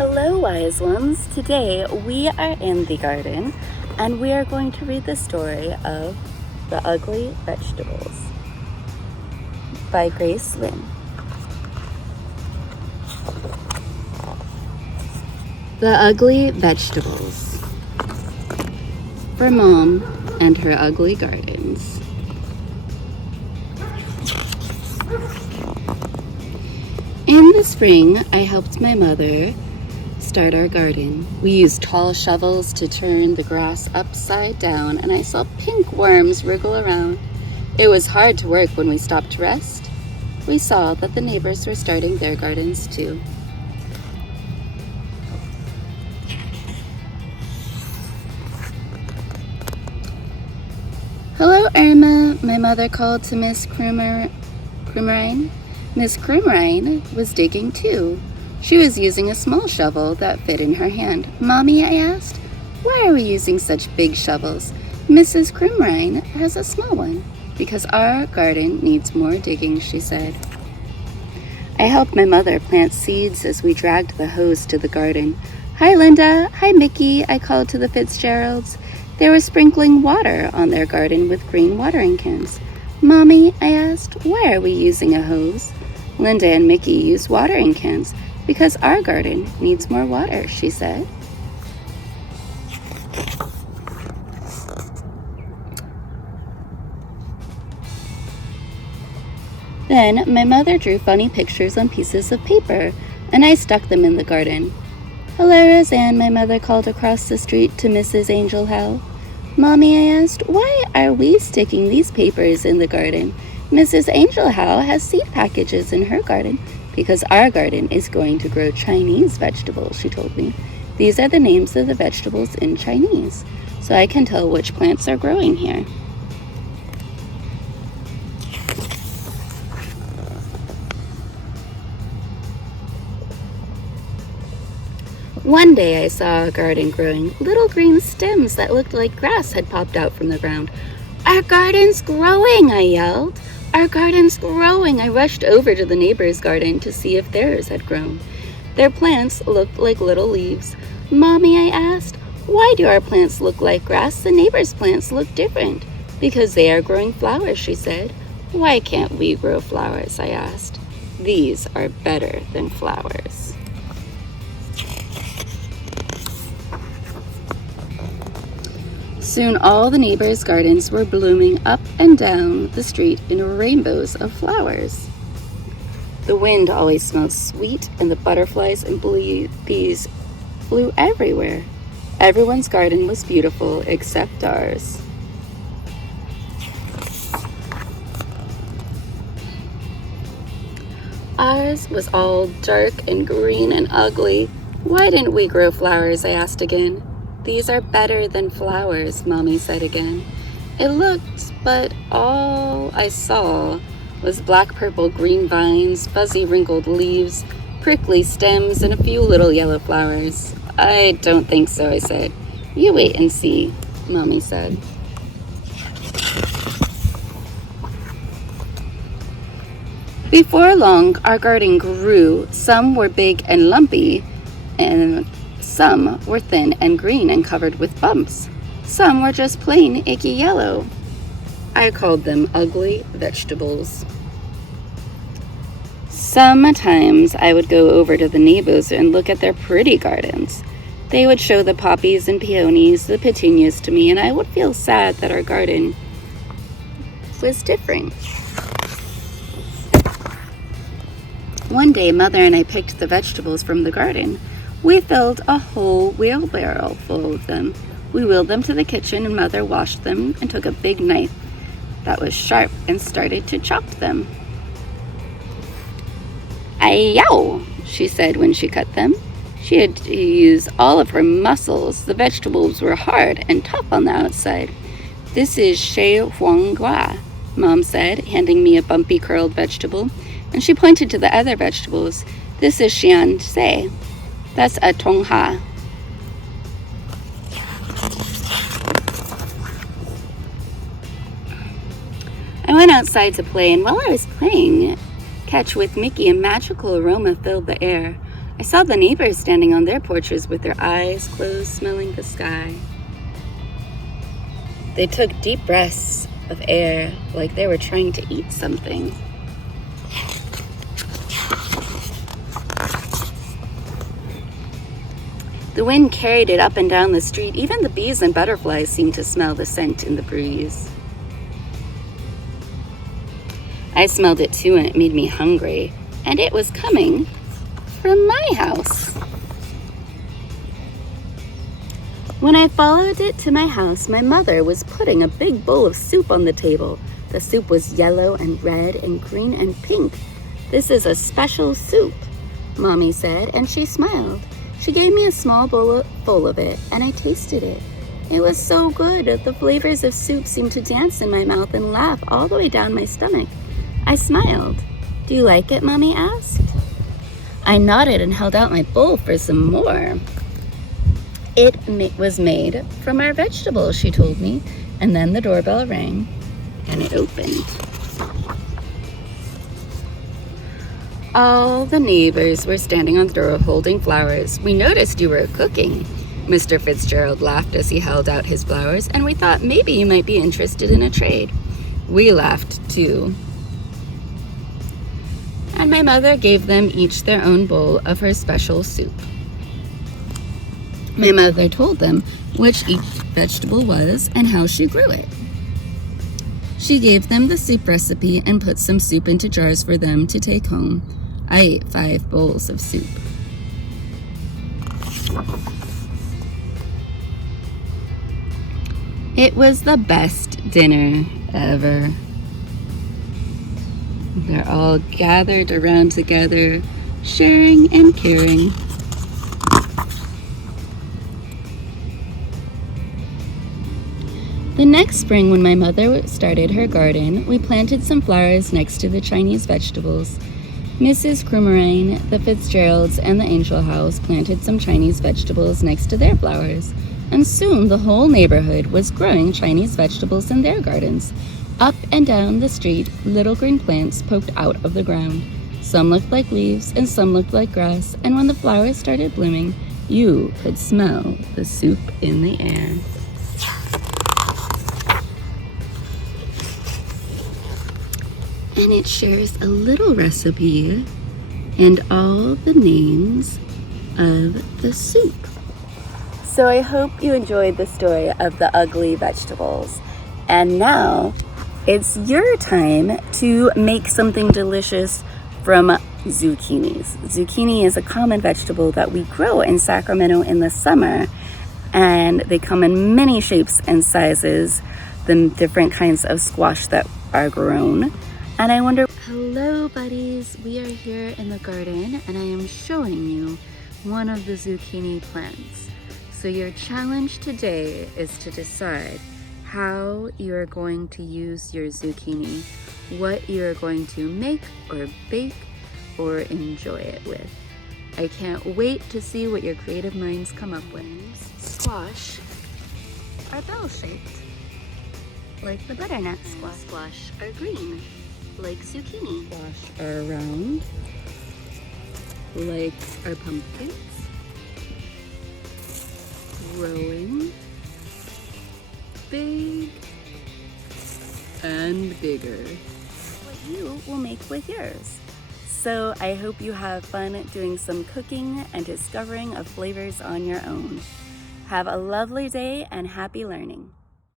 Hello, wise ones. Today we are in the garden and we are going to read the story of The Ugly Vegetables by Grace Lynn. The Ugly Vegetables. For Mom and her ugly gardens. In the spring, I helped my mother start our garden. We used tall shovels to turn the grass upside down, and I saw pink worms wriggle around. It was hard to work when we stopped to rest. We saw that the neighbors were starting their gardens too. Hello, Irma, my mother called to Miss Krumrein. Miss Krumrein was digging too. She was using a small shovel that fit in her hand. Mommy, I asked, why are we using such big shovels? Mrs. Krumrein has a small one. Because our garden needs more digging, she said. I helped my mother plant seeds as we dragged the hose to the garden. Hi, Linda. Hi, Mickey, I called to the Fitzgeralds. They were sprinkling water on their garden with green watering cans. Mommy, I asked, why are we using a hose? Linda and Mickey use watering cans because our garden needs more water, she said. Then my mother drew funny pictures on pieces of paper, and I stuck them in the garden. Hello, Roseanne, my mother called across the street to Mrs. Angel Howe. Mommy, I asked, why are we sticking these papers in the garden? Mrs. Angel Howe has seed packages in her garden because our garden is going to grow Chinese vegetables, she told me. These are the names of the vegetables in Chinese, so I can tell which plants are growing here. One day I saw a garden growing. Little green stems that looked like grass had popped out from the ground. Our garden's growing, I yelled. Our garden's growing. I rushed over to the neighbor's garden to see if theirs had grown. Their plants looked like little leaves. Mommy, I asked, why do our plants look like grass? The neighbor's plants look different. Because they are growing flowers, she said. Why can't we grow flowers? I asked. These are better than flowers. Soon all the neighbors' gardens were blooming up and down the street in rainbows of flowers. The wind always smelled sweet, and the butterflies and bees flew everywhere. Everyone's garden was beautiful except ours. Ours was all dark and green and ugly. Why didn't we grow flowers? I asked again. These are better than flowers, Mommy said again. It looked, but all I saw was black, purple, green vines, fuzzy, wrinkled leaves, prickly stems, and a few little yellow flowers. I don't think so, I said. You wait and see, Mommy said. Before long, our garden grew. Some were big and lumpy, and some were thin and green and covered with bumps. Some were just plain icky yellow. I called them ugly vegetables. Sometimes I would go over to the neighbors and look at their pretty gardens. They would show the poppies and peonies, the petunias to me, and I would feel sad that our garden was different. One day, Mother and I picked the vegetables from the garden. We filled a whole wheelbarrow full of them. We wheeled them to the kitchen, and Mother washed them and took a big knife that was sharp and started to chop them. Ay-yow, she said when she cut them. She had to use all of her muscles. The vegetables were hard and tough on the outside. This is shei huang gua, Mom said, handing me a bumpy curled vegetable, and she pointed to the other vegetables. This is xian sei. That's a tongha. I went outside to play, and while I was playing catch with Mickey, a magical aroma filled the air. I saw the neighbors standing on their porches with their eyes closed, smelling the sky. They took deep breaths of air like they were trying to eat something. The wind carried it up and down the street. Even the bees and butterflies seemed to smell the scent in the breeze. I smelled it too, and it made me hungry. And it was coming from my house. When I followed it to my house, my mother was putting a big bowl of soup on the table. The soup was yellow and red and green and pink. "This is a special soup," Mommy said, and she smiled. She gave me a small bowl of it, and I tasted it. It was so good. The flavors of soup seemed to dance in my mouth and laugh all the way down my stomach. I smiled. "Do you like it?" Mommy asked. I nodded and held out my bowl for some more. "It was made from our vegetables," she told me, and then the doorbell rang, and it opened. All the neighbors were standing on the door holding flowers. "We noticed you were cooking." Mr. Fitzgerald laughed as he held out his flowers, and we thought maybe you might be interested in a trade. We laughed too. And my mother gave them each their own bowl of her special soup. My mother told them which each vegetable was and how she grew it. She gave them the soup recipe and put some soup into jars for them to take home. I ate 5 bowls of soup. It was the best dinner ever. They're all gathered around together, sharing and caring. The next spring, when my mother started her garden, we planted some flowers next to the Chinese vegetables. Mrs. Krummerein, the Fitzgeralds, and the Angel House planted some Chinese vegetables next to their flowers, and soon the whole neighborhood was growing Chinese vegetables in their gardens. Up and down the street, little green plants poked out of the ground. Some looked like leaves, and some looked like grass, and when the flowers started blooming, you could smell the soup in the air. And it shares a little recipe and all the names of the soup. So I hope you enjoyed the story of the ugly vegetables. And now it's your time to make something delicious from zucchinis. Zucchini is a common vegetable that we grow in Sacramento in the summer, and they come in many shapes and sizes, the different kinds of squash that are grown. And I wonder, hello buddies, we are here in the garden and I am showing you one of the zucchini plants. So your challenge today is to decide how you're going to use your zucchini, what you're going to make or bake or enjoy it with. I can't wait to see what your creative minds come up with. Squash are bell-shaped, like the butternut squash. Squash are green, like zucchini. Squash are round, like our pumpkins. Growing, big, and bigger. What you will make with yours. So I hope you have fun doing some cooking and discovering of flavors on your own. Have a lovely day and happy learning.